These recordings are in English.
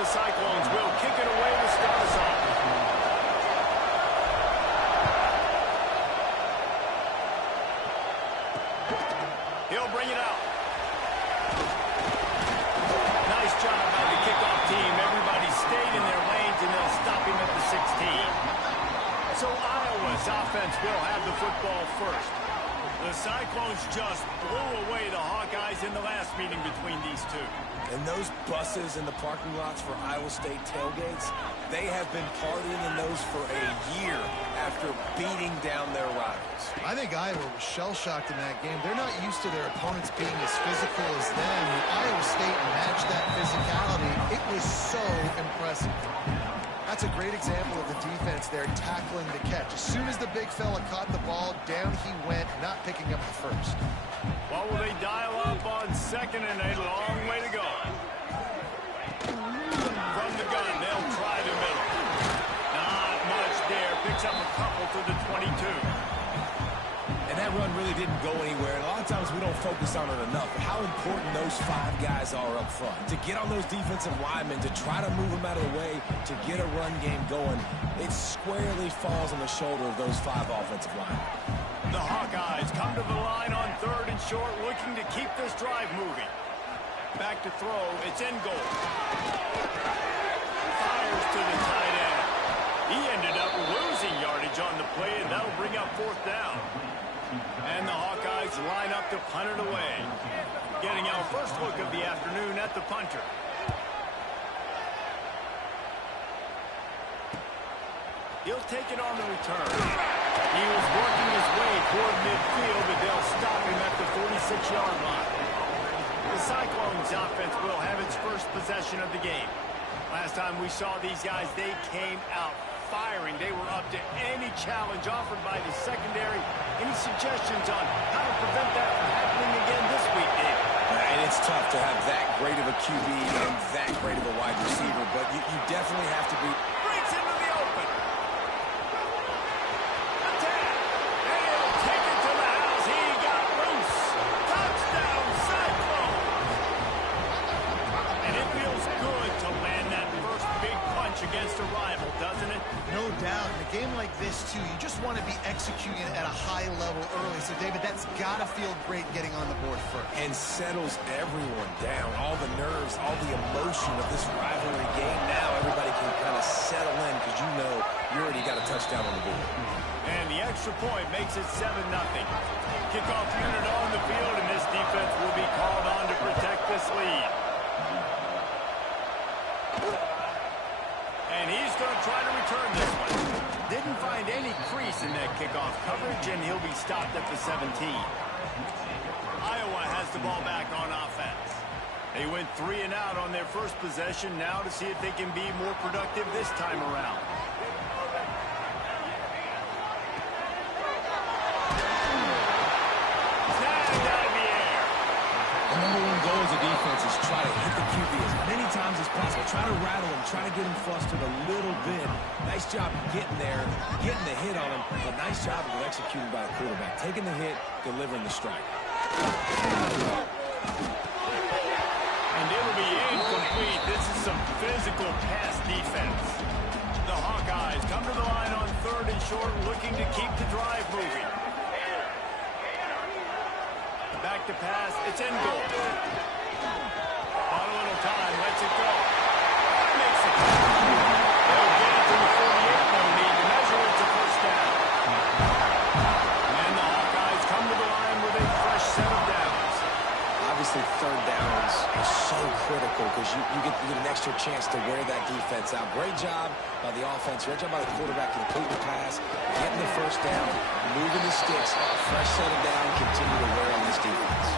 the Cyclones will kick it away to start us off. He'll bring it out. Nice job by the kickoff team. Everybody stayed in their lanes, and they'll stop him at the 16. So Iowa's offense will have the football first. The Cyclones just blew away the Hawkeyes in the last meeting between these two. And those buses in the parking lots for Iowa State tailgates, they have been partying in those for a year after beating down their rivals. I think Iowa was shell-shocked in that game. They're not used to their opponents being as physical as them. Iowa State matched that physicality. It was so impressive. That's a great example of the defense there tackling the catch. As soon as the big fella caught the ball, down he went, not picking up the first. Well, will they dial up on second and a long way to go? From the gun, they'll try the middle. Not much there. Picks up a couple to the 22. And that run really didn't go anywhere. And a lot of times we don't focus on it enough. But how important those 5 guys are up front. To get on those defensive linemen, to try to move them out of the way, to get a run game going, it squarely falls on the shoulder of those 5 offensive linemen. The Hawkeyes come to the line on 3rd and short, looking to keep this drive moving. Back to throw. It's in goal. Fires to the tight end. He ended up losing yardage on the play, and that'll bring up 4th down. And the Hawkeyes line up to punt it away. Getting our first look of the afternoon at the punter. He'll take it on the return. He was working his way toward midfield, but they'll stop him at the 46-yard line. The Cyclones offense will have its first possession of the game. Last time we saw these guys, they came out firing. They were up to any challenge offered by the secondary. Any suggestions on how to prevent that from happening again this week, Dave? And it's tough to have that great of a QB and that great of a wide receiver, but you definitely have to be. Breaks into the open. Attack. And he'll take it to the house. He got loose. Touchdown, Cyclones. And it feels good to land that first big punch against a rival, doesn't it? No doubt. In a game like this, too, you just want to be executing at a high level early. So, David, that's got to feel great getting on the board first. And settles everyone down. All the nerves, all the emotion of this rivalry game. Now everybody can kind of settle in because you know you already got a touchdown on the board. And the extra point makes it 7-0. Kickoff unit on the field, and this defense will be called on to protect this lead. And he's going to try to return this one. Didn't find any crease in that kickoff coverage, and he'll be stopped at the 17. Iowa has the ball back on offense. They went 3 and out on their first possession. Now to see if they can be more productive this time around. Snagged out of the air. The number one goal as a defense is try to hit the QB as many times as possible. Try to rattle him, try to get him flustered a little bit. Nice job getting there, getting the hit on him, but nice job of executing by the quarterback. Taking the hit, delivering the strike. And it'll be incomplete. This is some physical pass defense. The Hawkeyes come to the line on 3rd and short, looking to keep the drive moving. Back to pass. It's in goal. On a little time. Lets it go. Makes it. They'll get it to the 48. No need to measure. It's a first down. And the Hawkeyes come to the line with a fresh set of downs. Obviously, 3rd down is so critical because you get an extra chance to wear that defense out. Great job by the offense. Great job by the quarterback completing the pass, getting the first down, moving the sticks, fresh set of down, continue to wear on this defense.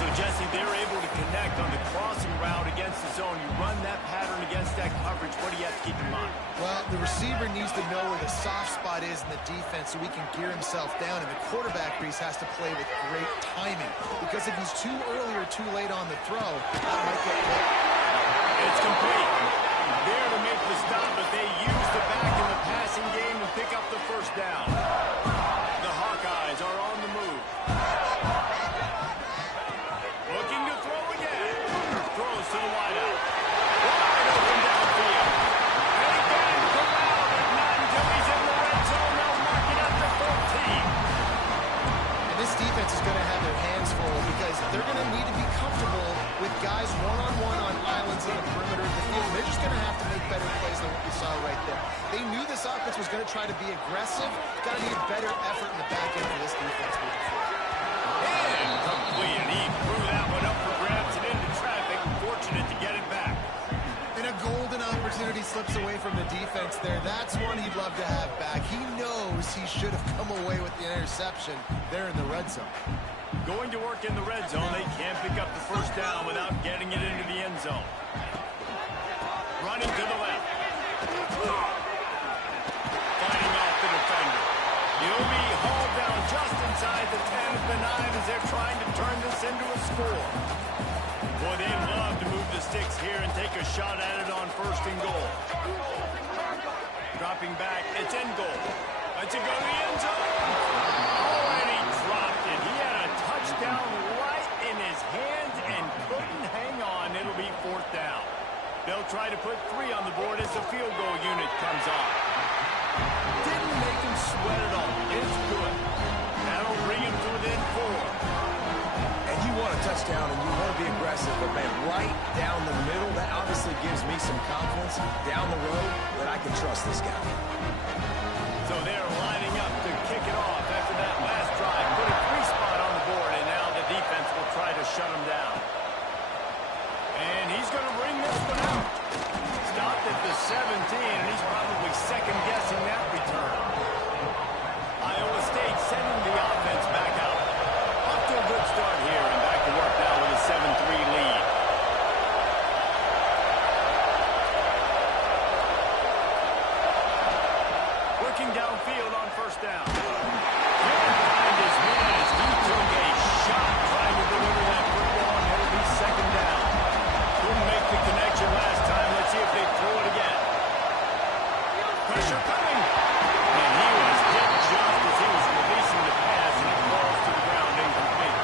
So, Jesse, they're able to connect on the crossing route against the zone. You run that pattern against that coverage. What do you have to keep in mind? Well, the receiver needs to know where the soft spot is in the defense so he can gear himself down. And the quarterback, Reese, has to play with great timing. Because if he's too early or too late on the throw, that might get hit. It's complete. There to make the stop, but they use the back in the passing game and pick up the first down. The Hawkeyes are on the move. Looking to throw again. Throws to the wideout. Wide open. guys one-on-one on islands in the perimeter of the field. They're just going to have to make better plays than what we saw right there. They knew this offense was going to try to be aggressive. Got to need better effort in the back end for this defense moving forward. And complete. He threw that one up for grabs and into traffic. Fortunate to get it back. And a golden opportunity slips away from the defense there. That's one he'd love to have back. He knows he should have come away with the interception there in the red zone. Going to work in the red zone. They can't pick up the first down without getting it into the end zone. Running to the left. Fighting off the defender. He'll be hauled down just inside the 10 of the 9 as they're trying to turn this into a score. Boy, they'd love to move the sticks here and take a shot at it on first and goal. Dropping back, it's in goal. Let's it go to the end zone. Oh, and he dropped it. He had a touchdown right in his hands and couldn't hang on. It'll be fourth down. They'll try to put 3 on the board as the field goal unit comes on. Didn't make him sweat at all. It's good. That'll bring him to within 4. And you want a touchdown and you want to be aggressive, but man, right down the middle, that obviously gives me some confidence down the road that I can trust this guy. So they're lining up to kick it off after that last drive. Put a 3-spot on the board, and now the defense will try to shut him down. And he's going to bring this one out. Stopped at the 17, and he's probably second-guessing that return. Iowa State sending the offense back out. Off to a good start here, and back to work now with a 7-3 lead. Working downfield on first down. Behind his man as he took a shot trying to deliver that football, and it'll be second down. Couldn't make the connection last time. Let's see if they throw it again. Pressure coming. And he was hit just as he was releasing the pass, and it falls to the ground incomplete.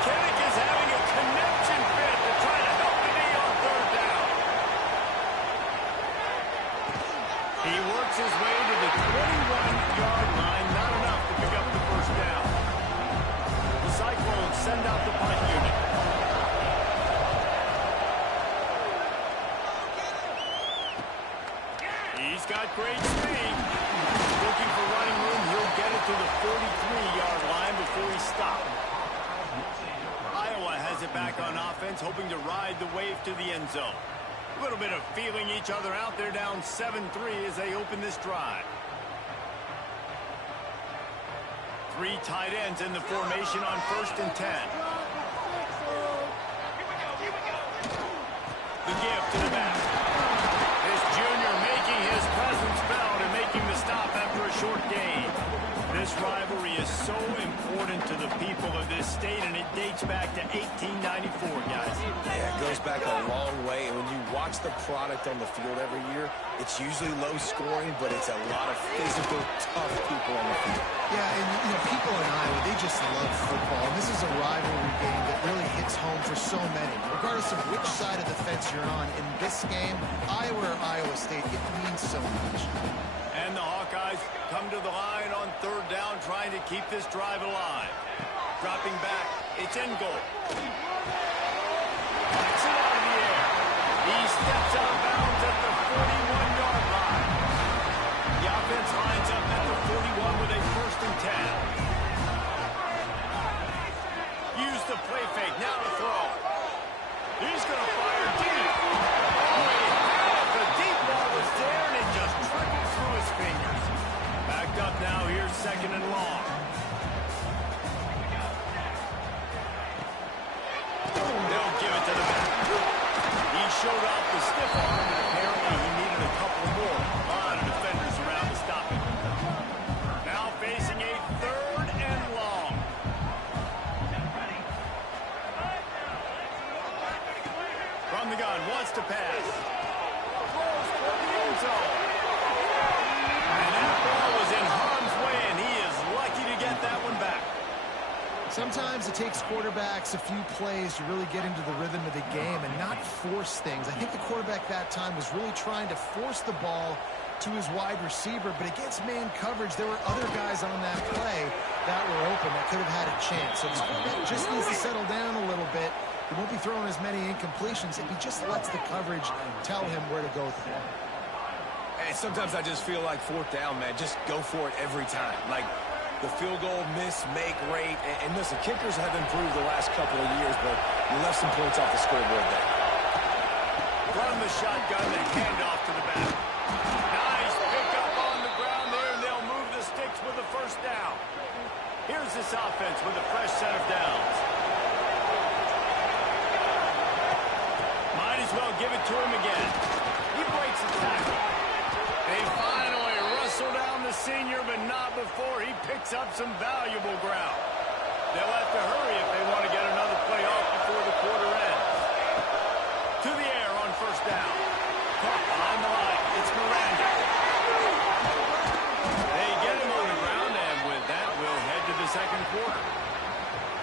Kinnick is having a connection fit to try to help the knee on third down. He works his way to the 21-yard line. Not enough to pick up the first down. The Cyclones send out the punt unit. He's got great speed. Looking for running room. He'll get it to the 43-yard line before he stops. Iowa has it back on offense, hoping to ride the wave to the end zone. A little bit of feeling each other out. They're down 7-3 as they open this drive. 3 tight ends in the formation on first and 10. The give to the back. This junior making his presence felt and making the stop after a short gain. This rivalry is so important to the people of this state, and it dates back to 1894, guys. Yeah, it goes back a long way, and when you watch the product on the field every year, it's usually low scoring, but it's a lot of physical, tough people on the field. Yeah, and you know, people in Iowa, they just love football. And this is a rivalry game that really hits home for so many. Regardless of which side of the fence you're on, in this game, Iowa or Iowa State, it means so much. And the Hawkeyes come to the line on third down, trying to keep this drive alive. Dropping back, it's in goal. Knocks it out of the air. He steps out of bounds at the 41-yard line. The offense lines up at the 41 with a first and 10. Use the play fake, now to throw. He's going to fire deep. The deep ball was there, and it just trickled through his fingers. Backed up now, here's second and long. They'll give it to the back. He showed off the stiff arm, but apparently he needed a couple more. A lot of defenders around to stop him. Now facing a third and long. From the gun, wants to pass. Throws for the end zone. And that ball was in harm's way, and he is lucky to get that one back. Sometimes it takes quarterbacks a few plays to really get into the rhythm of the game and not force things. I think the quarterback that time was really trying to force the ball to his wide receiver, but against man coverage, there were other guys on that play that were open that could have had a chance. So this quarterback just needs to settle down a little bit He won't be throwing as many incompletions if he just lets the coverage tell him where to go with the ball. And sometimes I just feel like fourth down, man, just go for it every time. Like the field goal miss-make rate. And listen, kickers have improved the last couple of years, but you left some points off the scoreboard there. Run the shotgun, the handoff to the back. Nice pick up on the ground there, and they'll move the sticks with the first down. Here's this offense with a fresh set of downs. Might as well give it to him again. He breaks the tackle. They finally wrestle down the senior, but not before he picks up some valuable ground. They'll have to hurry if they want to get another play off before the quarter ends. To the air on first down. Caught behind the line. It's Miranda. They get him on the ground, and with that, we'll head to the second quarter.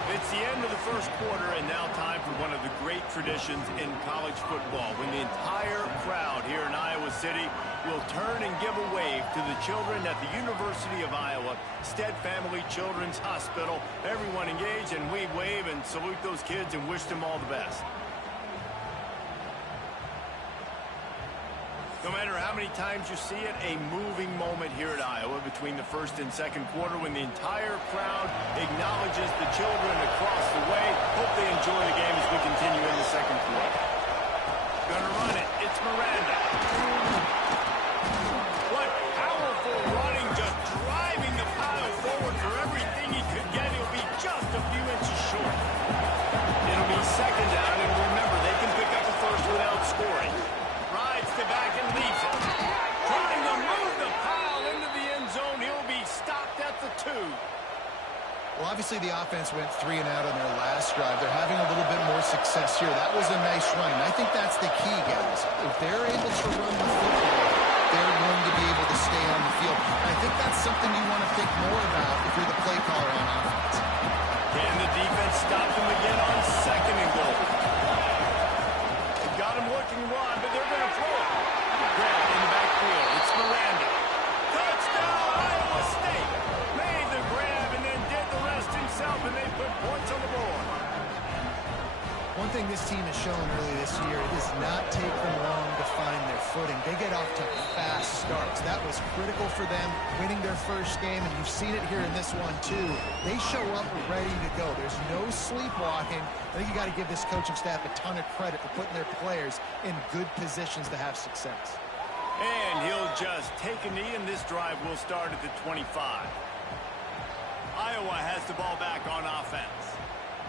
It's the end of the first quarter, and now time for one of the great traditions in college football, when the entire crowd here in Iowa City will turn and give a wave to the children at the University of Iowa, Stead Family Children's Hospital. Everyone engaged, and we wave and salute those kids and wish them all the best. No matter how many times you see it, a moving moment here at Iowa between the first and second quarter when the entire crowd acknowledges the children across the way. Hope they enjoy the game as we continue in the second quarter. Gonna run it. It's Miranda. What powerful running, just driving the pile forward for everything he could get. He'll be just a few inches short. It'll be second down, and remember, they can pick up a first without scoring. Rides to back and leaves it. Trying to move the pile into the end zone. He'll be stopped at the 2. Well, obviously the offense went 3 and out on their last drive. They're having a little bit more success here. That was a nice run, and I think that's the key, guys. If they're able to run the football, they're going to be able to stay on the field. And I think that's something you want to think more about if you're the play caller on offense. Can the defense stop them again on second and goal? Got him looking one, but they're going to throw it. Grab in the backfield. It's Miranda. Touchdown, Iowa State. Made the grab and then did the rest himself, and they put points on the board. One thing this team has shown early this year, it does not take them long to find their footing. They get off to fast starts. That was critical for them, winning their first game, and you've seen it here in this one too. They show up ready to go. There's no sleepwalking. I think you got to give this coaching staff a ton of credit for putting their players in good positions to have success. And he'll just take a knee, and this drive will start at the 25. Iowa has the ball back on offense.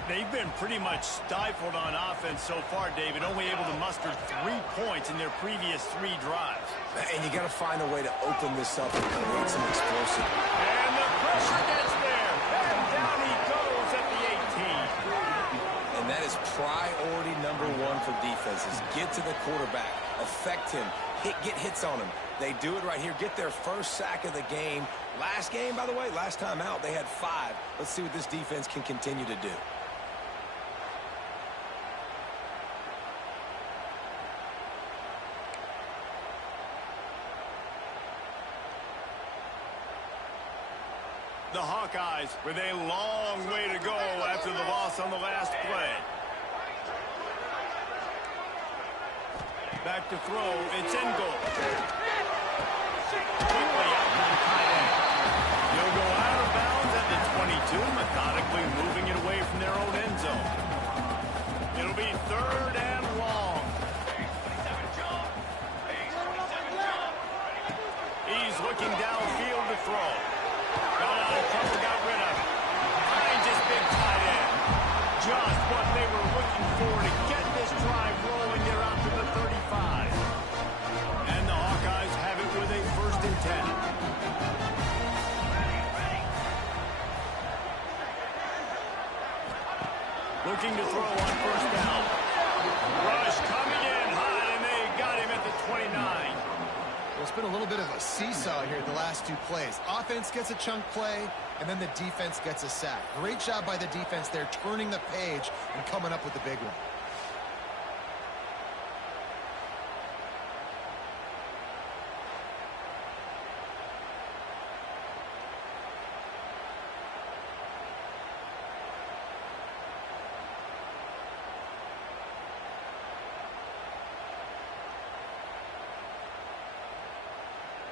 They've been pretty much stifled on offense so far, David, only able to muster 3 points in their previous 3 drives. And you got to find a way to open this up and create some explosive. And the pressure gets there. And down he goes at the 18. And that is priority number 1 for defenses. Get to the quarterback. Affect him. Get hits on him. They do it right here. Get their first sack of the game. Last game, by the way, last time out, they had 5. Let's see what this defense can continue to do. The Hawkeyes with a long way to go after the loss on the last play. Back to throw. It's in goal. Quickly out to the tight end. He'll go out of bounds at the 22, methodically moving it away from their own end zone. It'll be third and long. He's looking downfield to throw. Got out of trouble, got rid of it. Finds his big tight end. Just what they were looking for to get this drive rolling. They're out to the 35. And the Hawkeyes have it with a first and 10. Looking to throw on first down. Rush coming in high, and they got him at the 29. Well, it's been a little bit of a seesaw here the last 2 plays. Offense gets a chunk play, and then the defense gets a sack. Great job by the defense there, turning the page and coming up with the big one.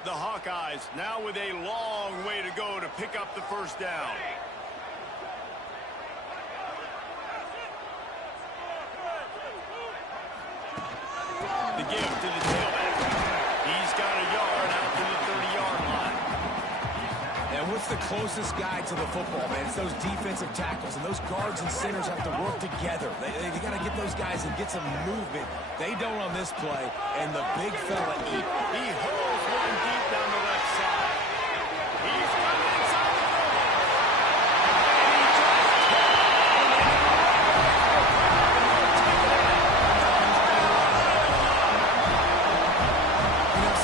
the Hawkeyes now with a long way to go to pick up the first down. The give to the tailback. He's got a yard out to the 30-yard line. And what's the closest guy to the football, man? It's those defensive tackles, and those guards and centers have to work together. They got to get those guys and get some movement. They don't on this play, and the big fella eat. He holds one deep down the left side. He's coming inside the goal. And he just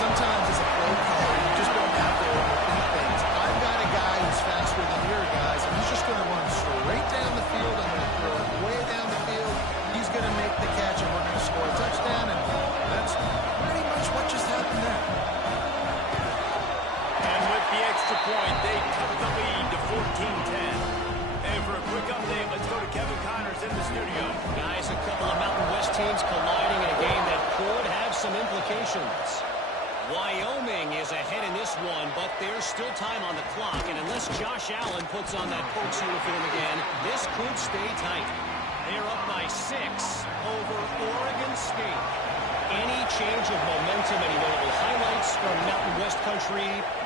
sometimes as a pro caller, you just don't have to overthink things. I've got a guy who's faster than your guys, and he's just going to run straight down the field. I'm going to throw it way down the field. He's going to make the catch, and we're going to score a touchdown, and that's pretty much what just happened there. And with the extra point, they cut the lead to 14-10. And for a quick update, let's go to Kevin Connors in the studio. Guys, a couple of Mountain West teams colliding in a game that could have some implications. Wyoming is ahead in this one, but there's still time on the clock. And unless Josh Allen puts on that Pokes uniform again, this could stay tight. They're up by 6 over Oregon State. Any change of momentum, any notable highlights from Mountain West country,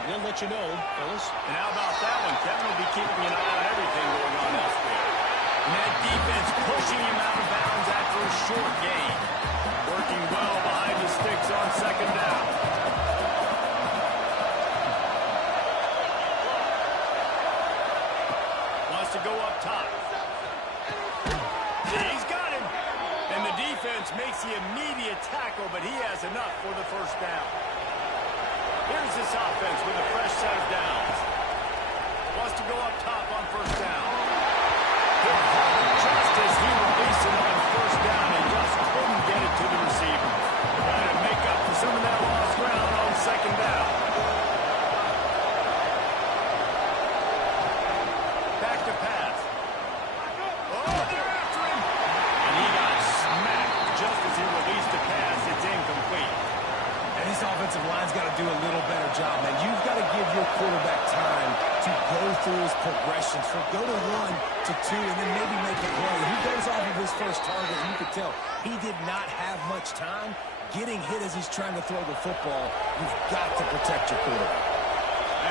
we'll let you know, fellas. And how about that one? Kevin will be keeping an eye on everything going on elsewhere. And that defense pushing him out of bounds after a short gain. Working well behind the sticks on second down. Wants to go up top. He's got him. And the defense makes the immediate tackle, but he has enough for the first down. Here's this offense with a fresh set of downs. Wants to go up top on first down. Hit hard just as he released it on first down and just couldn't get it to the receiver. Trying to make up for some of that lost ground on second down. Back to pass. Oh, they're after him. And he got smacked just as he released the pass. It's incomplete. And this offensive line's got to do a little better job, man. You've got to give your quarterback time to go through his progressions. From go to 1 to 2 and then maybe make a play. He goes off of his first target, and you could tell he did not have much time. Getting hit as he's trying to throw the football, you've got to protect your quarterback.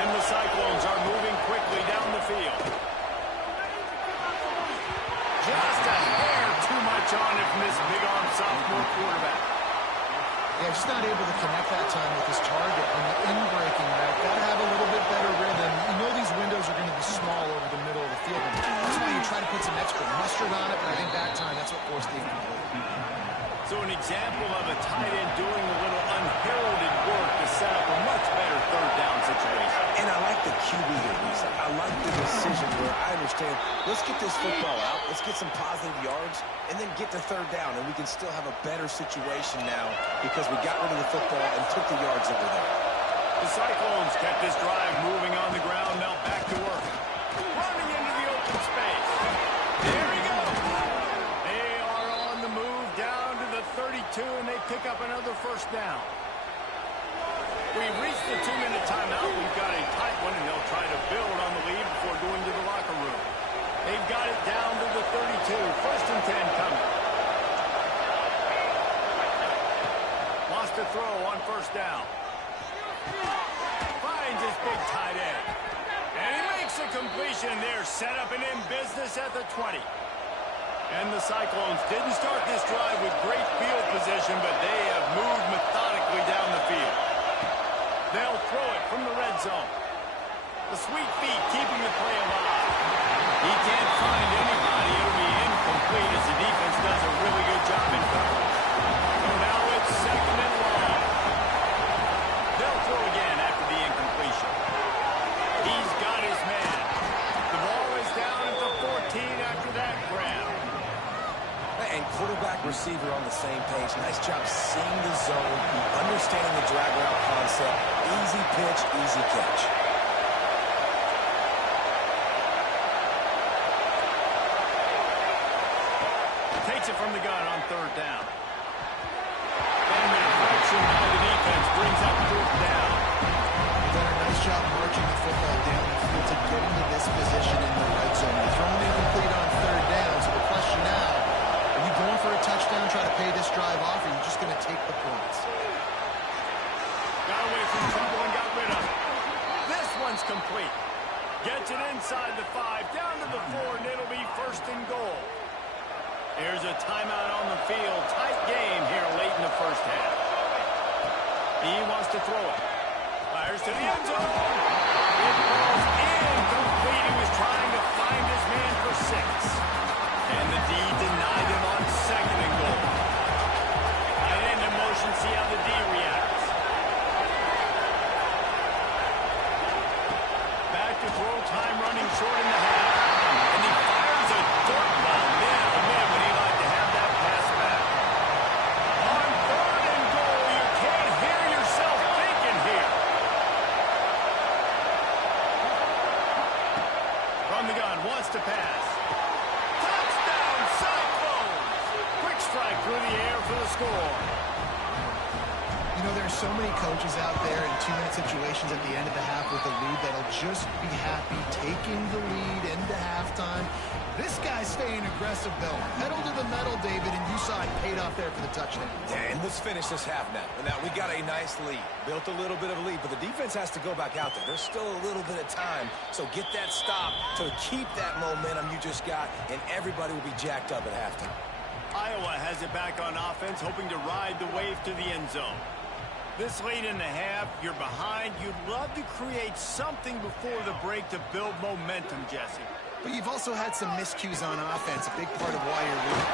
And the Cyclones are moving quickly down the field. Just a hair too much on it from this big-arm sophomore quarterback. Yeah, just not able to connect that time with his target. On the in-breaking route, got to have a little bit better rhythm. You know these windows are going to be small over the middle of the field. And that's why you try to put some extra mustard on it, but I think that time, that's what forced the incomplete. So an example of a tight end doing a little unheralded work to set up a much better third down situation. And I like the QB here, Lisa. I like the decision where I understand, let's get this football out, let's get some positive yards, and then get to third down, and we can still have a better situation now because we got rid of the football and took the yards that were there. The Cyclones kept this drive moving on the ground, now back to work. Running into the open space. There he goes. They are on the move down to the 32, and they pick up another first down. We've reached the 2-minute timeout. We've got a tight one, and they'll try to build on the lead before going to the locker room. They've got it down to the 32. First and 10 coming. Wants to throw on first down. Finds his big tight end. And he makes a completion there. Set up and in business at the 20. And the Cyclones didn't start this drive with great field position, but they have moved methodically down the field. They'll throw it from the red zone. The sweet feet keeping the play alive. He can't find anybody. It'll be incomplete as the defense does a really good job in coverage. So now it's second and long. They'll throw again after the incompletion. He's got his man. The ball is down at the 14 after that grab. And quarterback receiver on the same page. Nice job seeing the zone, understanding the drag route concept. Easy pitch, easy catch. Takes it from the gun on third down. And the deflection by the defense brings up fourth down. get into this position in the red zone. You're throwing incomplete on third down, so the question now, are you going for a touchdown, try to pay this drive off, or are you just going to take the points? Got away from trouble and got rid of it. This one's complete. Gets it inside the 5, down to the 4, and it'll be first and goal. Here's a timeout on the field. Tight game here late in the first half. He wants to throw it. Fires to the end zone. It falls incomplete. He was trying to find his man for 6. And the D denied him on second and goal. Tight end in motion. See how the D reacts. Back to throw. Time running short in the half. And he fires a dart ball. Man, oh man, would he like to have that pass back. On third and goal, you can't hear yourself thinking here. From the gun, wants to pass. Touchdown, Cyclones! Quick strike through the air for the score. You know, there's so many coaches out there in 2-minute situations at the end of the half with the lead that'll just be happy taking the lead into halftime. This guy's staying aggressive, though. Pedal to the metal, David, and you saw it paid off there for the touchdown. Yeah, and let's finish this half now. Now, we got a nice lead. Built a little bit of a lead, but the defense has to go back out there. There's still a little bit of time, so get that stop to keep that momentum you just got, and everybody will be jacked up at halftime. Iowa has it back on offense, hoping to ride the wave to the end zone. This late in the half, you're behind. You'd love to create something before the break to build momentum, Jesse. But you've also had some miscues on offense, a big part of why you're losing.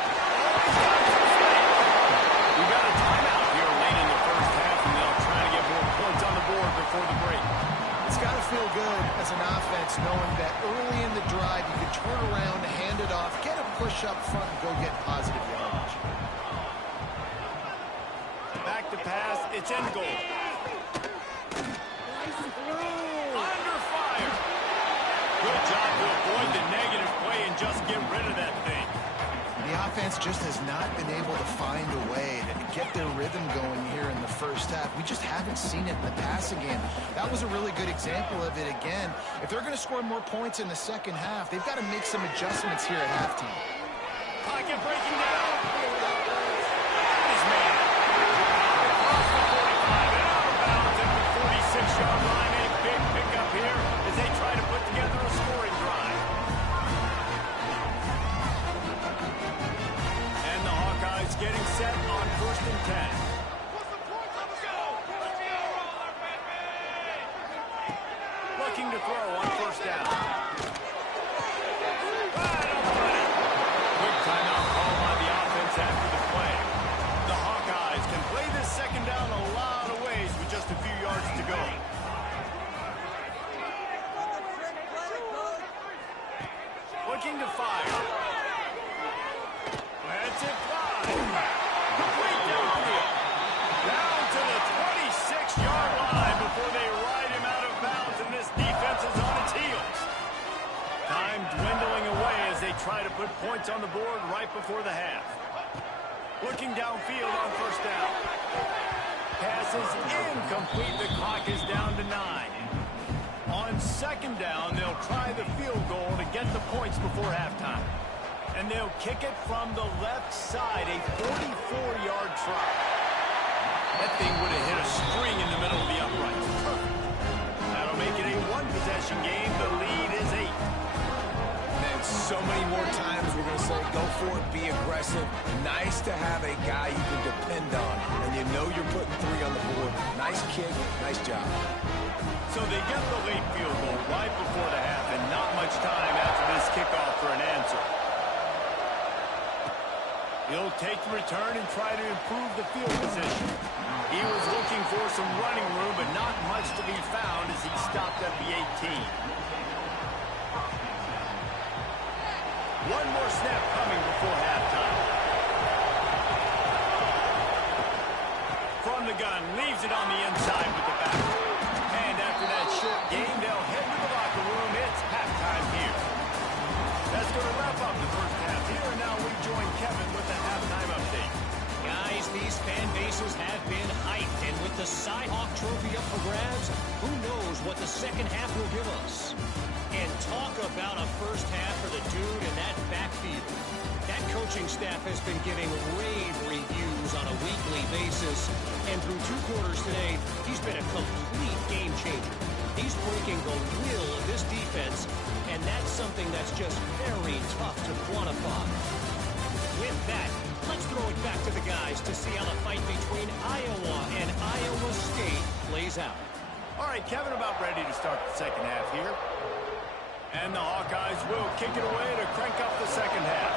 We've got a timeout here late in the first half, and they'll try to get more points on the board before the break. It's got to feel good as an offense knowing that early in the drive you can turn around, hand it off, get a push up front, and go get positive yardage. Back to pass. It's end goal. Under fire. Good job to avoid the negative play and just get rid of that thing. The offense just has not been able to find a way to get their rhythm going here in the first half. We just haven't seen it in the passing game. That was a really good example of it again. If they're going to score more points in the second half, they've got to make some adjustments here at halftime. Pocket breaking down. His man. Across the 45 and out of bounds at the 46-yard line. A big pickup here as they try to put together a scoring drive. And the Hawkeyes getting set on 1st and 10. Looking to throw on 1st down. Right on the money. Quick timeout call by the offense after the play. The Hawkeyes can play this second down a lot of ways with just a few yards to go. Looking to fire. Lets it fly. Complete downfield. Down to the 26-yard line before they ride him out of bounds, and this defense is on its heels. Time dwindling away as they try to put points on the board right before the half. Looking downfield on 1st down. Pass is incomplete. The clock is down to 9. On 2nd down, they'll try the field goal to get the points before halftime. And they'll kick it from the left side, a 44-yard try. That thing would have hit a string in the middle of the uprights. Perfect. That'll make it a one-possession game. The lead is 8. And so many more times we're going to say, go for it, be aggressive. Nice to have a guy you can depend on, and you know you're putting 3 on the board. Nice kick, nice job. So they get the late field goal right before the half, and not much time after this kickoff for an answer. He'll take the return and try to improve the field position. He was looking for some running room, but not much to be found as he stopped at the 18. One more snap coming before halftime. From the gun, leaves it on the inside with the back. And after that short game, they'll head to the locker room. It's halftime here. That's going to wrap up the first half here, and now we join Kevin with the halftime update. Guys, these fan bases prices have been hiked, and with the Cy-Hawk Trophy up for grabs, who knows what the second half will give us. And talk about a first half for the dude in that backfield. That coaching staff has been giving rave reviews on a weekly basis, and through 2 quarters today, he's been a complete game changer. He's breaking the will of this defense, and that's something that's just very tough to quantify. With that, let's throw it back to the guys to see how the fight between Iowa and Iowa State plays out. All right, Kevin, about ready to start the second half here. And the Hawkeyes will kick it away to crank up the second half.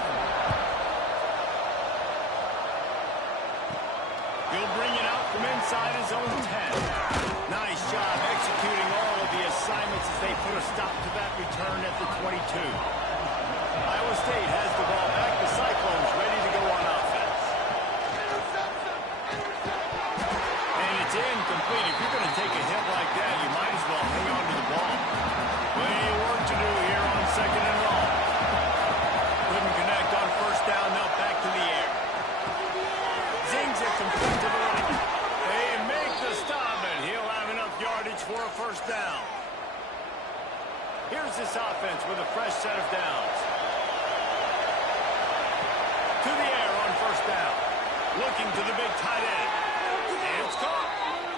He'll bring it out from inside his own 10. Nice job executing all of the assignments as they put a stop to that return at the 22. Iowa State has the ball back. The Cyclones ready to go on offense. And it's incomplete. If you're going to take a hit like that, you might as well hang on to the ball. Plenty of work to do here on second and long. Couldn't connect on first down. Now back to the air. Zings it complete to the right. They make the stop, and he'll have enough yardage for a first down. Here's this offense with a fresh set of downs. To the air on first down. Looking to the big tight end. It's caught.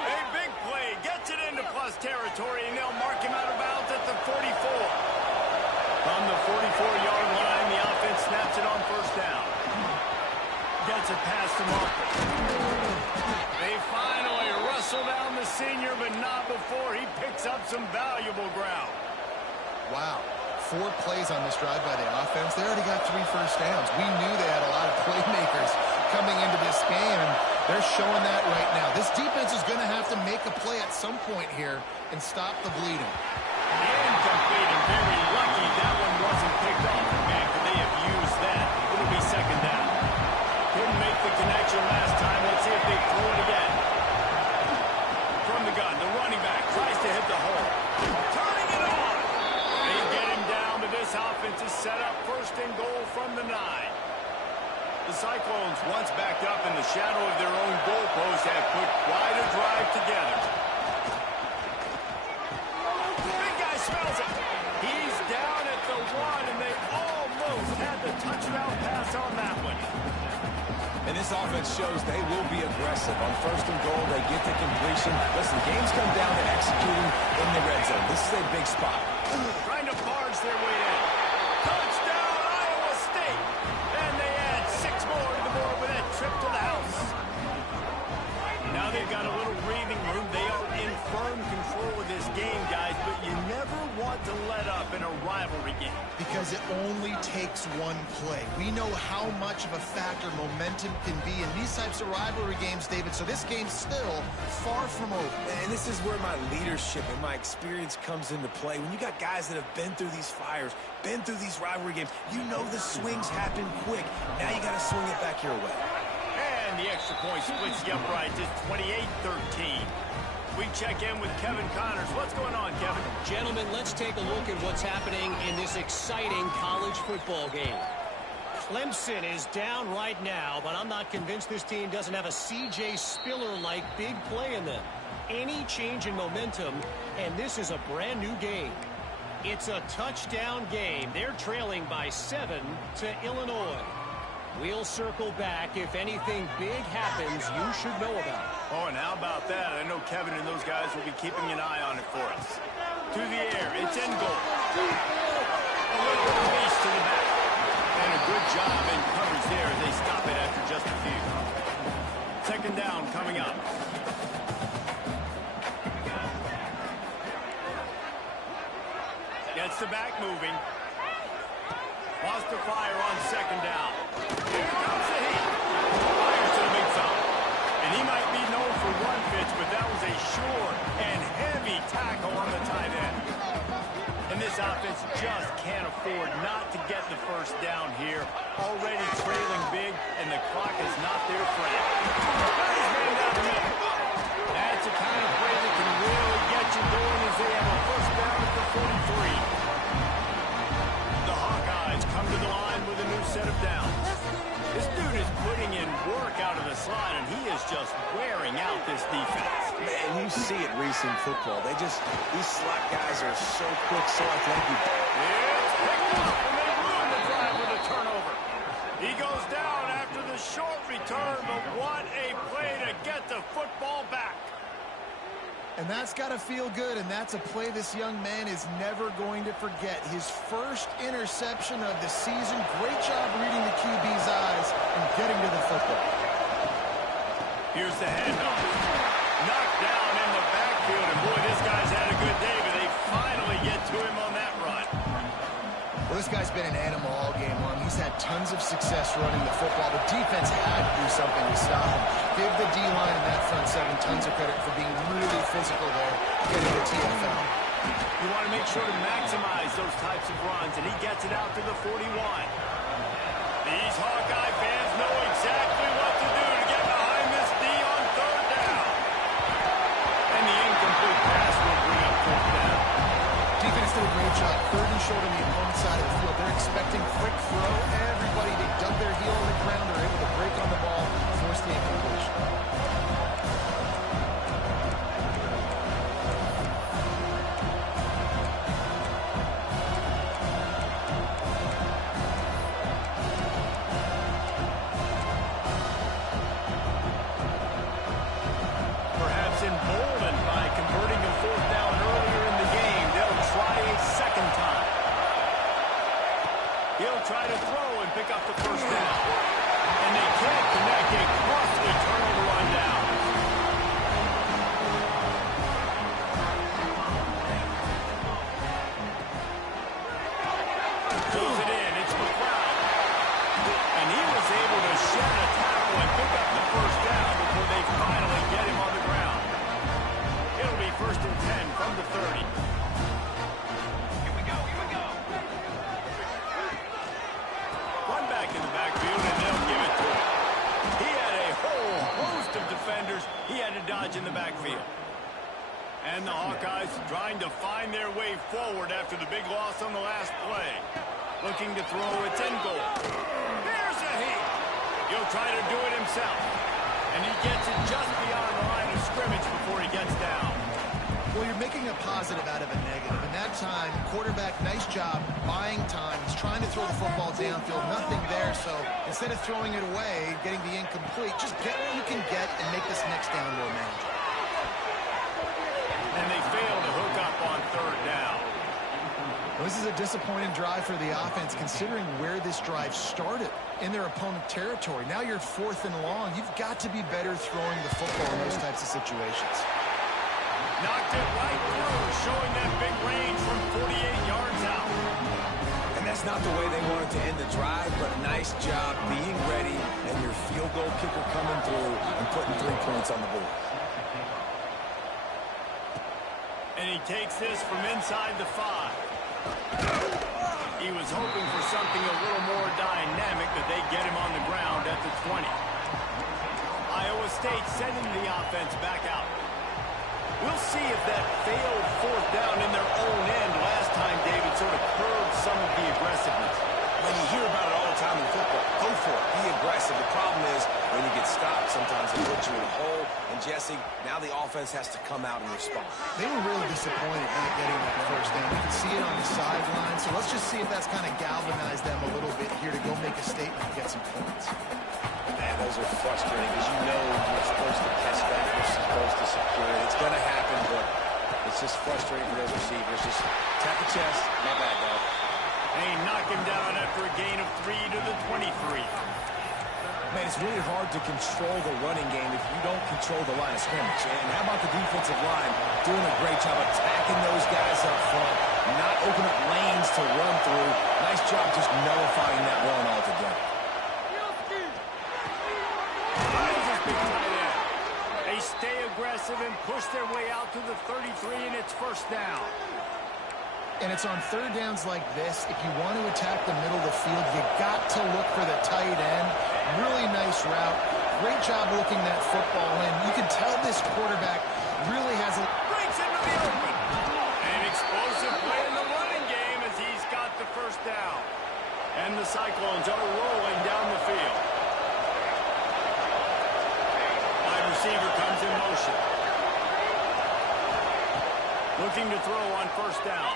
A big play. Gets it into plus territory, and they'll mark him out of bounds at the 44. From the 44-yard line, the offense snaps it on first down. Gets it past the marker. They finally wrestle down the senior, but not before he picks up some valuable ground. Wow. 4 plays on this drive by the offense. They already got 3 first downs. We knew they had a lot of playmakers coming into this game, and they're showing that right now. This defense is going to have to make a play at some point here and stop the bleeding. Incomplete, and very lucky that one wasn't picked off. Man, could they have used that? It'll be second down. Couldn't make the connection last time. Let's see if they throw it again. From the gun, the running back tries to hit the hole. Turning it on. They get him down, but this offense is set up first and goal from the 9. The Cyclones, once backed up in the shadow of their own goalpost, have put quite a drive together. The big guy smells it. He's down at the 1, and they almost had the touchdown pass on that one. And this offense shows they will be aggressive. On first and goal, they get the completion. Listen, games come down to executing in the red zone. This is a big spot. Trying to barge their way in. Touchdown, Iowa State. And they add 6 more to the board with that trip to the house. Now they've got a little breathing room. They are in firm control of this game, guys, but you never want to let up in a rivalry game. Because it only takes 1 play. We know how much of a factor momentum can be in these types of rivalry games, David, so this game's still far from over. And this is where my leadership and my experience comes into play. When you got guys that have been through these fires, been through these rivalry games, you know the swings happen quick. Now you got to swing it back your way. And the extra point splits the uprights. It's 28-13. We check in with Kevin Connors. What's going on, Kevin? Gentlemen, let's take a look at what's happening in this exciting college football game. Clemson is down right now, but I'm not convinced this team doesn't have a C.J. Spiller-like big play in them. Any change in momentum, and this is a brand new game. It's a touchdown game. They're trailing by 7 to Illinois. We'll circle back. If anything big happens, you should know about it. Oh, and how about that? I know Kevin and those guys will be keeping an eye on it for us. To the air. It's in goal. A little release to the back. And a good job in coverage there as they stop it after just a few. Second down coming up. Gets the back moving. Wants to fire on second down. Here comes the heat. Fires to the big fella. And he might be known for run fits, but that was a sure and heavy tackle on the tight end. And this offense just can't afford not to get the first down here. Already trailing big, and the clock is not their friend. Nice man down the middle. That's the kind of play that can really get you going as they have a first down at the 43. The Hawkeyes come to the line with a new set of downs. This dude is putting in work out of the slot, and he is just tiring out this defense. Man, you see it, Reese, in football. These slot guys are so quick, so athletic. It's picked up, and they ruin the drive with a turnover. He goes down after the short return, but what a play to get the football back. And that's got to feel good, and that's a play this young man is never going to forget. His first interception of the season. Great job reading the QB's eyes and getting to the football. Here's the handoff. Knocked down in the backfield, and boy, this guy's had a good day, but they finally get to him on that run. Well, this guy's been an animal all game long. He's had tons of success running the football. The defense had to do something to stop him. Give the D-line and that front seven tons of credit for being really physical there, getting the TFL. You want to make sure to maximize those types of runs, and he gets it out to the 41. These Hawkeye fans know exactly what to do to get behind this D on third down. And the incomplete pass will bring up fourth down. Defense did a great job. Third and short on the opponent's side of the field. They're expecting quick throw. Everybody, they dug their heel on the ground. They're able to break on the ball, force the incompletion. Perhaps emboldened by converting a fourth down earlier in the game, they'll try a second time. He'll try to throw and pick up the first down. And they can't connect a costly turnover on down. Throws it in. It's McLeod. And he was able to shed a tackle and pick up the first down before they finally get him on the ground. It'll be 1st and 10 from the 30. Here we go. Run back in the backfield, and they'll give it to him. He had a whole host of defenders he had to dodge in the backfield. And the Hawkeyes trying to find their way forward after the big loss on the last play. Looking to throw, it's in goal. There's a heat. He'll try to do it himself. And he gets it just beyond the line of scrimmage before he gets down. Well, you're making a positive out of a negative. In that time, quarterback, nice job, buying time. He's trying to throw the football downfield. Nothing there, so instead of throwing it away, getting the incomplete, just get what you can get and make this next down more manageable. And they fail to hook up on third down. Well, this is a disappointing drive for the offense, considering where this drive started in their opponent territory. Now you're 4th and long. You've got to be better throwing the football in those types of situations. Knocked it right through, showing that big range from 48 yards out. And that's not the way they wanted to end the drive, but nice job being ready and your field goal kicker coming through and putting 3 points on the board. And he takes this from inside the 5. He was hoping for something a little more dynamic, but they get him on the ground at the 20. Iowa State sending the offense back out. We'll see if that failed fourth down in their own end last time, David, sort of curbed some of the aggressiveness. When you hear about it all the time in football, go for it. Be aggressive. The problem is when you get stopped, sometimes they put you in a hole. And, Jesse, now the offense has to come out and respond. They were really disappointed not getting that first down. You can see it on the sideline. So let's just see if that's kind of galvanized them a little bit here to go make a statement and get some points. Man, those are frustrating because you know you're supposed to catch that. You're supposed to secure it. It's going to happen, but it's just frustrating for those receivers. Just tap the chest. Not bad, dog. They knock him down after a gain of 3 to the 23. Man, it's really hard to control the running game if you don't control the line of scrimmage. And how about the defensive line doing a great job attacking those guys up front, not opening up lanes to run through. Nice job just nullifying that run altogether. They stay aggressive and push their way out to the 33, and it's first down. And it's on third downs like this. If you want to attack the middle of the field, you got to look for the tight end. Really nice route. Great job looking that football in. You can tell this quarterback really has a... Breaks into the open. An explosive play in the running game as he's got the first down. And the Cyclones are rolling down the field. Wide receiver comes in motion. Looking to throw on first down.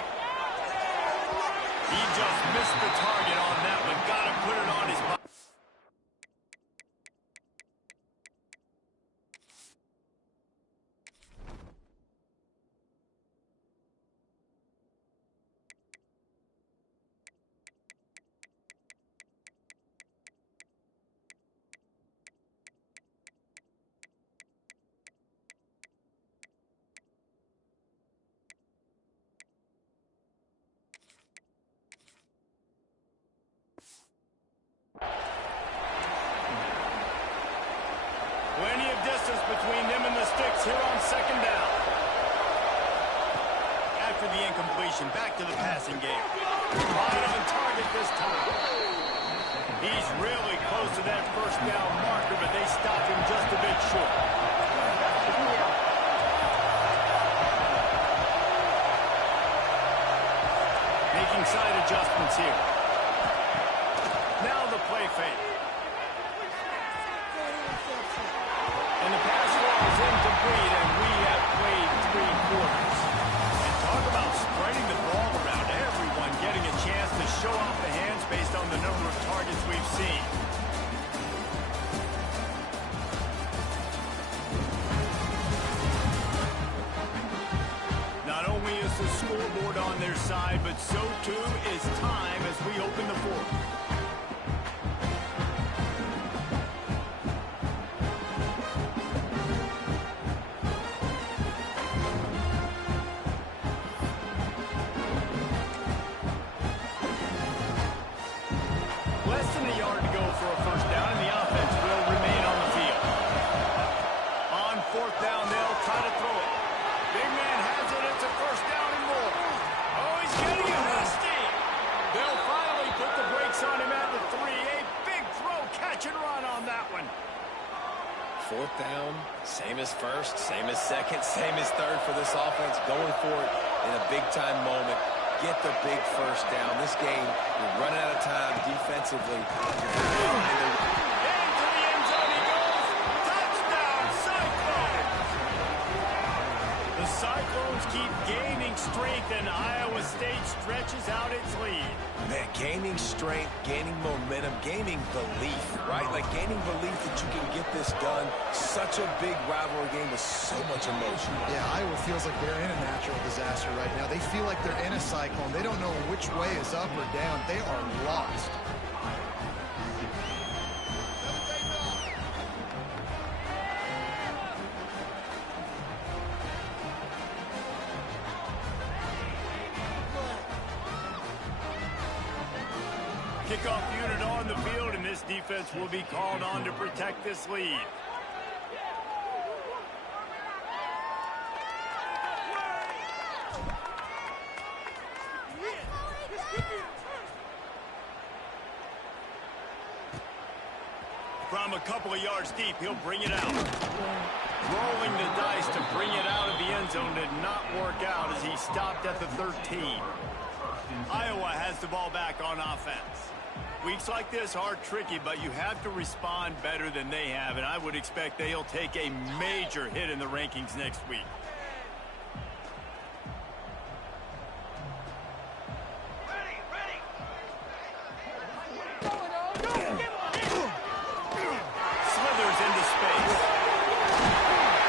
He just missed the target on that one. Got to put it on his body. Plenty of distance between them and the sticks here on second down. After the incompletion, back to the passing game. Right on target this time. He's really close to that first down marker, but they stop him just a bit short. Making side adjustments here. Now the play fake. And the pass was incomplete, and we have played 3 quarters. And talk about spreading the ball around. Everyone getting a chance to show off the hands based on the number of targets we've seen. Not only is the scoreboard on their side, but so too is time as we open the fourth. Less than a yard to go for a first down, and the offense will remain on the field. On fourth down, they'll try to throw it. Big man has it. It's a first down and more. Oh, he's getting a hasty. They'll finally put the brakes on him at the 3. A big throw, catch and run on that one. Fourth down, same as first, same as second, same as third for this offense. Going for it in a big-time moment. Get the big first down. This game, you're running out of time defensively. Into the end zone he goes. Touchdown, Cyclones! The Cyclones keep gaining strength, and Iowa State stretches out its lead. Man, gaining strength, gaining momentum, gaining belief, right? Like gaining belief that you can get this done. Such a big rivalry game with so much emotion. Yeah, Iowa feels like they're in a natural disaster right now. They feel like they're in a cyclone. They don't know which way is up or down. They are lost. Kickoff unit on the field, and this defense will be called on to protect this lead. From a couple of yards deep, he'll bring it out. Rolling the dice to bring it out of the end zone did not work out as he stopped at the 13. Iowa has the ball back on offense. Weeks like this are tricky, but you have to respond better than they have, and I would expect they'll take a major hit in the rankings next week. Slithers into space.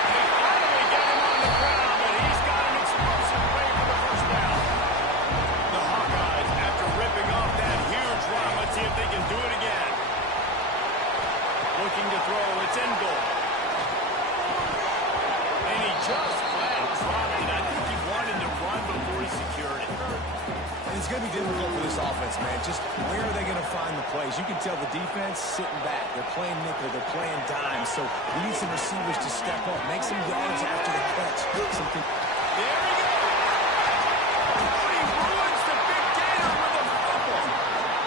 They finally get him on the ground, but he's got an explosive play for the first down. The Hawkeyes, after ripping off that huge run, let's see if they can do it again. Looking to throw, it's in goal. And he just flat dropped it. I think he wanted to run before he secured it. And it's going to be difficult for this offense, man. Just where are they going to find the plays? You can tell the defense sitting back. They're playing nickel. They're playing dime. So we need some receivers to step up, make some yards after the catch. There he goes. Cody ruins the big gator with a fumble.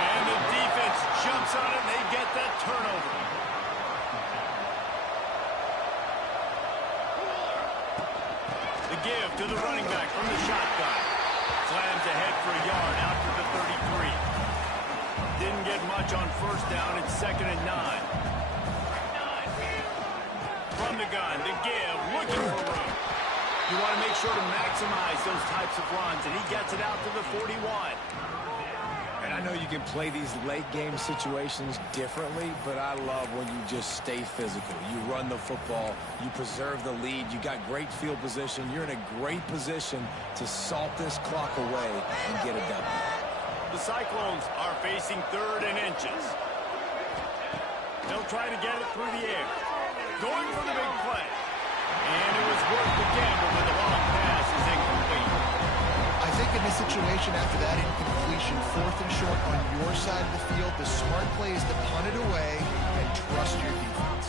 And the defense jumps on it, and they get that turnover. The give to the running back from the shotgun. Slams ahead for a yard out to the 33. Didn't get much on first down. It's 2nd and 9. From from the gun to give, looking for room. You want to make sure to maximize those types of runs, and he gets it out to the 41. And I know you can play these late-game situations differently, but I love when you just stay physical. You run the football, you preserve the lead, you got great field position, you're in a great position to salt this clock away and get it done. The Cyclones are facing 3rd and inches. They'll try to get it through the air. Going for the big play. And it was worth the gamble, but the long pass is incomplete. I think in this situation, after that incompletion, 4th and short on your side of the field, the smart play is to punt it away and trust your defense.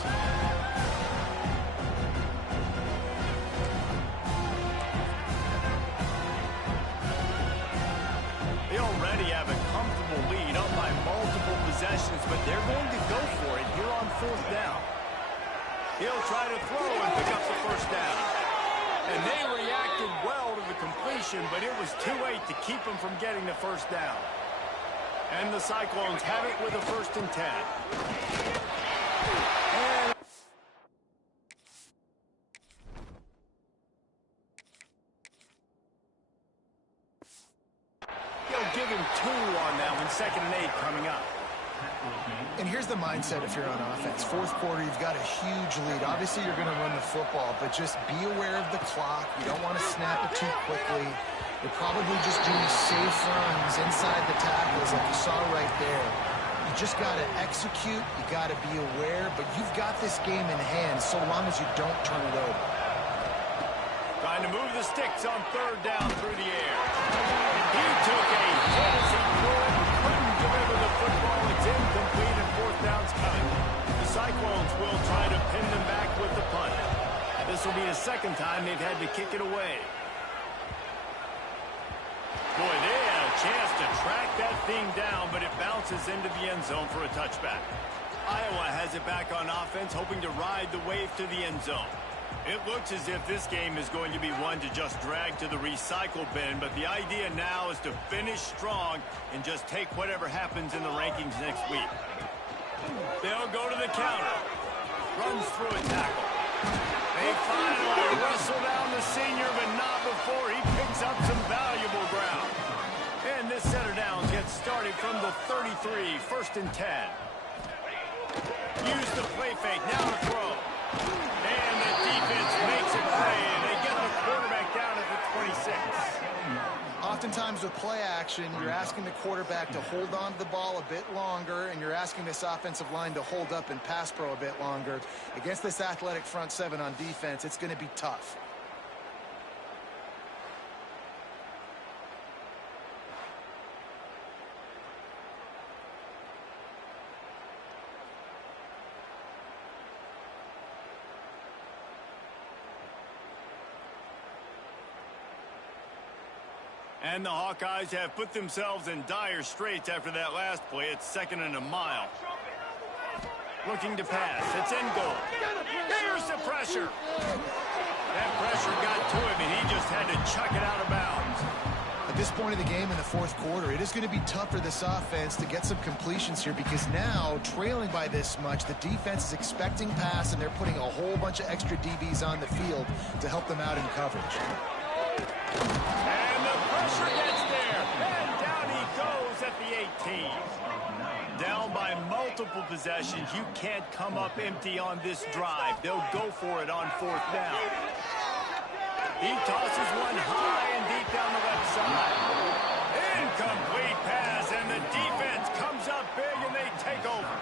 They already have a comfortable lead up by multiple possessions, but they're going to go for it here on 4th down. He'll try to throw and pick up the first down. And they reacted well to the completion, but it was too late to keep them from getting the first down. And the Cyclones have it with a 1st and 10. And he'll give him 2 on that one. 2nd and 8 coming up. And here's the mindset if you're on offense. 4th quarter, you've got a huge lead. Obviously, you're going to run the football, but just be aware of the clock. You don't want to snap it too quickly. You're probably just doing safe runs inside the tackles like you saw right there. You just got to execute. You got to be aware, but you've got this game in hand so long as you don't turn it over. Trying to move the sticks on 3rd down through the air. He took a hit as he threw it. Couldn't deliver the football. It's incomplete and 4th down's coming. The Cyclones will try to pin them back with the punt. This will be the 2nd time they've had to kick it away. Boy, they had a chance to track that thing down, but it bounces into the end zone for a touchback. Iowa has it back on offense, hoping to ride the wave to the end zone. It looks as if this game is going to be one to just drag to the recycle bin, but the idea now is to finish strong and just take whatever happens in the rankings next week. They'll go to the counter. Runs through a tackle. They finally wrestle down the senior, but not before he picks up some valuable ground. And this set of downs gets started from the 33, 1st and 10. Use the play fake, now to throw. And the defense makes a play, and they get the quarterback down at the 26. Oftentimes with play action, you're asking the quarterback to hold on to the ball a bit longer, and you're asking this offensive line to hold up and pass pro a bit longer. Against this athletic front 7 on defense, it's going to be tough. And the Hawkeyes have put themselves in dire straits after that last play. It's 2nd and a mile. Looking to pass. It's in goal. Here's the pressure. That pressure got to him, and he just had to chuck it out of bounds. At this point of the game in the 4th quarter, it is going to be tough for this offense to get some completions here because now, trailing by this much, the defense is expecting pass, and they're putting a whole bunch of extra DBs on the field to help them out in coverage. And the pressure gets there. And down he goes at the 18. Down by multiple possessions. You can't come up empty on this drive. They'll go for it on 4th down. He tosses one high and deep down the left side. Incomplete pass, and the defense comes up big, and they take over.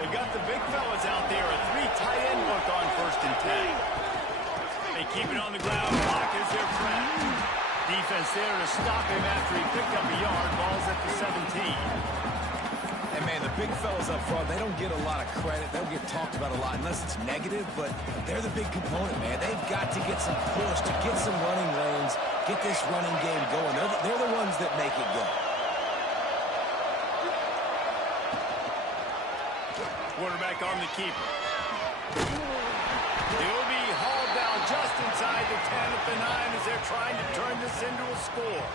They've got the big fellas out there. A 3 tight end look on 1st and 10. They keep it on the ground. Block is their friend. Defense there to stop him after he picked up a yard. Ball's at the 17. And, man, the big fellas up front, they don't get a lot of credit. They don't get talked about a lot unless it's negative, but they're the big component, man. They've got to get some push, to get some running lanes, get this running game going. They're the ones that make it go. Quarterback on the keeper. He'll be hauled down just inside the 10 at the 9 as they're trying to turn this into a score.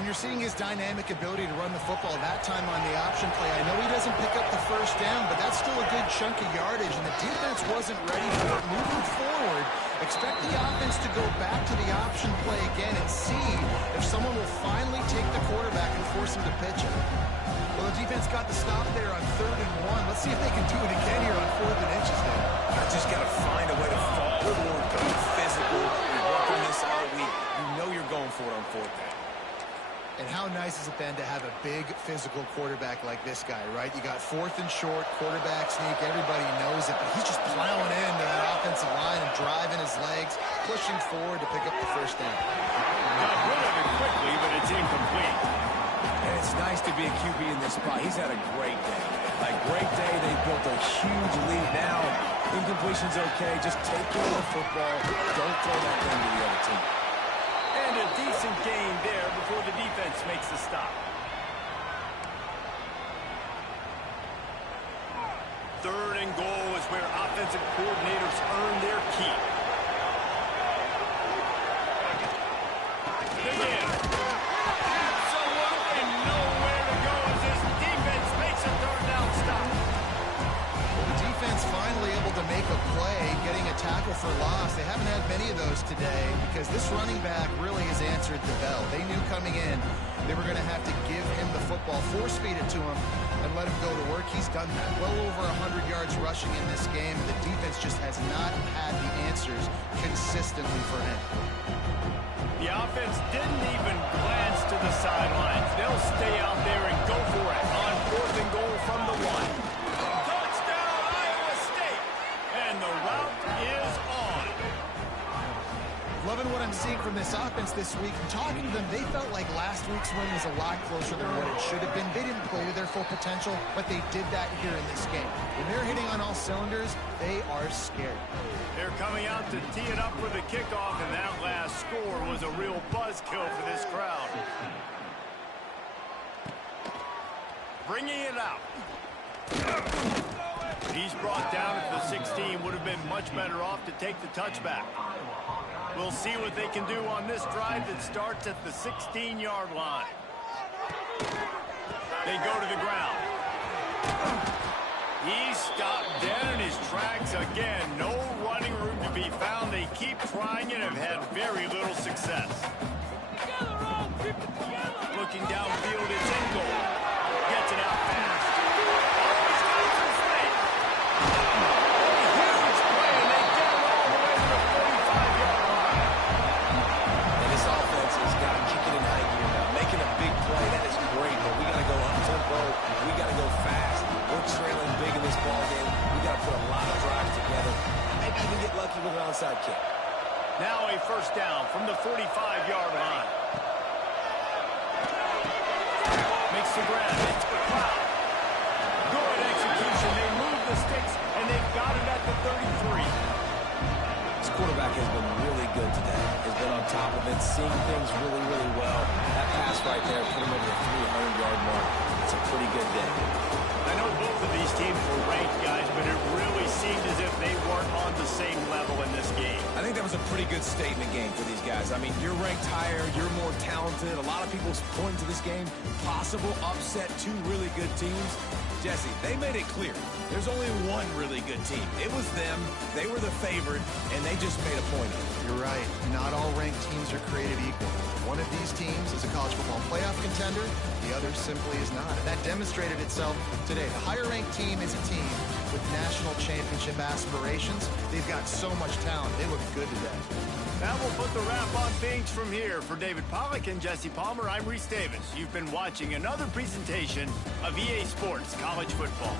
And you're seeing his dynamic ability to run the football that time on the option play. I know he doesn't pick up the first down, but that's still a good chunk of yardage, and the defense wasn't ready for it. Moving forward, expect the offense to go back to the option play again and see if someone will finally take the quarterback and force him to pitch it. Well, the defense got the stop there on 3rd and 1. Let's see if they can do it again here on 4th and inches there. I just got to find a way to fall forward, be physical. You're working this all week. You know you're going for it on 4th down. And how nice has it been to have a big physical quarterback like this guy, right? You got 4th and short, quarterback sneak, everybody knows it, but he's just plowing into that offensive line and driving his legs, pushing forward to pick up the first down. Got rid of it quickly, but it's incomplete. And it's nice to be a QB in this spot. He's had a great day. Like, great day. They built a huge lead. Now, incompletion's okay. Just take care of the football. Don't throw that thing to the other team. And a decent gain there before the defense makes the stop. 3rd and goal is where offensive coordinators earn their keep. Again. Absolutely nowhere to go as this defense makes a 3rd down stop. The defense finally able to make a play, getting a tackle for loss. They haven't had many of those today because this running back really has answered the bell. They knew coming in they were going to have to give him the football, force-feed it to him, and let him go to work. He's done that. Well over 100 yards rushing in this game. The defense just has not had the answers consistently for him. The offense didn't even glance to the sidelines. They'll stay out there and go for it on 4th and goal from the 1. Touchdown, Iowa State! And the route is on. Loving what I'm seeing from this offense this week. Talking to them, they felt like last week's win was a lot closer than what it should have been. They didn't play to their full potential, but they did that here in this game. When they're hitting on all cylinders, they are scary. They're coming out to tee it up for the kickoff, and that last score was a real buzzkill for this crowd. Bringing it out. He's brought down at the 16. Would have been much better off to take the touchback. We'll see what they can do on this drive that starts at the 16-yard line. They go to the ground. He's stopped dead in his tracks again. No running room to be found. They keep trying and have had very little success. Looking downfield, it's in goal. Gets it out fast. Always got some space. Huge play, and they get it all the way to the 45-yard line. And this offense has got to kick it in high gear now. Making a big play, that is great, but we got to go up-tempo. We got to go fast. We're trailing big in this ball game. We got to put a lot of drives together. Maybe even get lucky with an onside kick. Now a 1st down from the 45-yard line. Makes the grab. Wow. Good execution. They move the sticks, and they've got it at the 33. This quarterback has been really good today. Has been on top of it, seeing things really, really well. That pass right there put him over the 300-yard mark. It's a pretty good day. I know both of these teams were ranked, guys, but it really seemed as if they weren't on the same level in this game. I think that was a pretty good statement game for these guys. I mean, you're ranked higher, you're more talented. A lot of people point to this game, possible upset, 2 really good teams. Jesse, they made it clear. There's only one really good team. It was them. They were the favorite, and they just made a point of it. You're right. Not all ranked teams are created equal. One of these teams is a college football playoff contender. The other simply is not. And that demonstrated itself today. The higher-ranked team is a team with national championship aspirations. They've got so much talent. They look good today. That will put the wrap on things from here. For David Pollack and Jesse Palmer, I'm Reese Davis. You've been watching another presentation of EA Sports College Football.